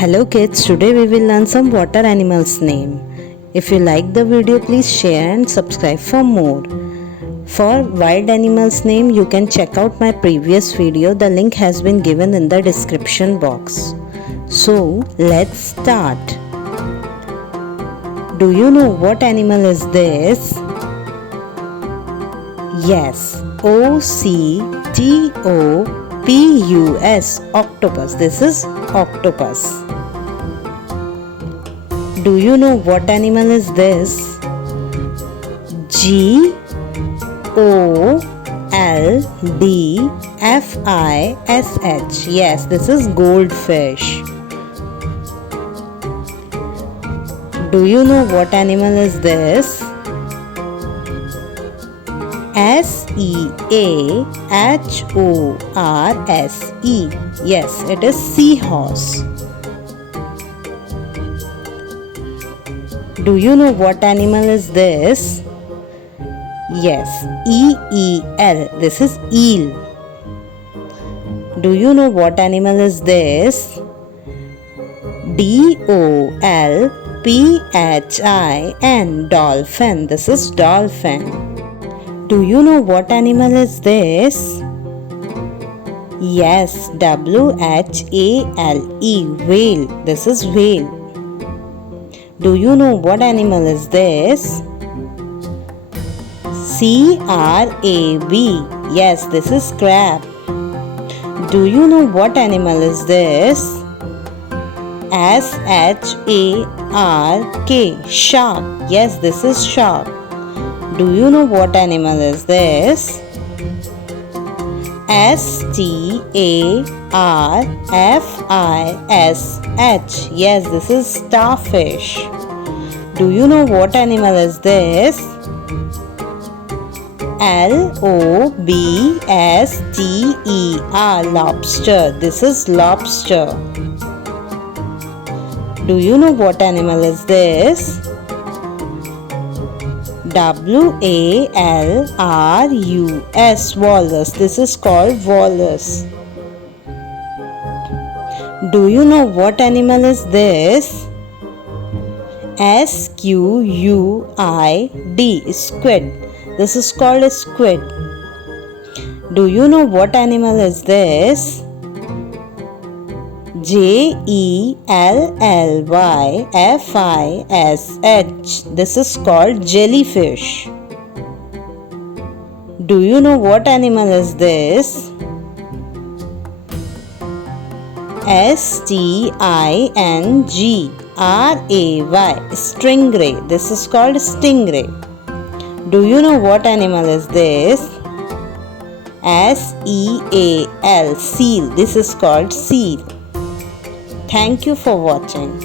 Hello kids, today we will learn some water animals name. If you like the video, please share and subscribe for more. For wild animals name, you can check out my previous video. The link has been given in the description box. So let's start. Do you know what animal is this? Yes, OCTOPUS, octopus. This is octopus. Do you know what animal is this? GOLDFISH. Yes, this is goldfish. Do you know what animal is this? SEAHORSE. Yes, it is seahorse. Do you know what animal is this? Yes, EEL. This is eel. Do you know what animal is this? DOLPHIN. Dolphin. This is dolphin. Do you know what animal is this? Yes, WHALE. Whale. This is whale. Do you know what animal is this? CRAB. Yes, this is crab. Do you know what animal is this? SHARK. Shark. Yes, this is shark. Do you know what animal is this? STARFISH. Yes, this is starfish. Do you know what animal is this? LOBSTER. Lobster. This is lobster. Do you know what animal is this? WALRUS. Walrus. This is called walrus. Do you know what animal is this? SQUID. Squid. This is called a squid. Do you know what animal is this? JELLYFISH. This is called jellyfish. Do you know what animal is this? STINGRAY. Stingray. This is called stingray. Do you know what animal is this? SEAL. Seal. This is called seal. Thank you for watching.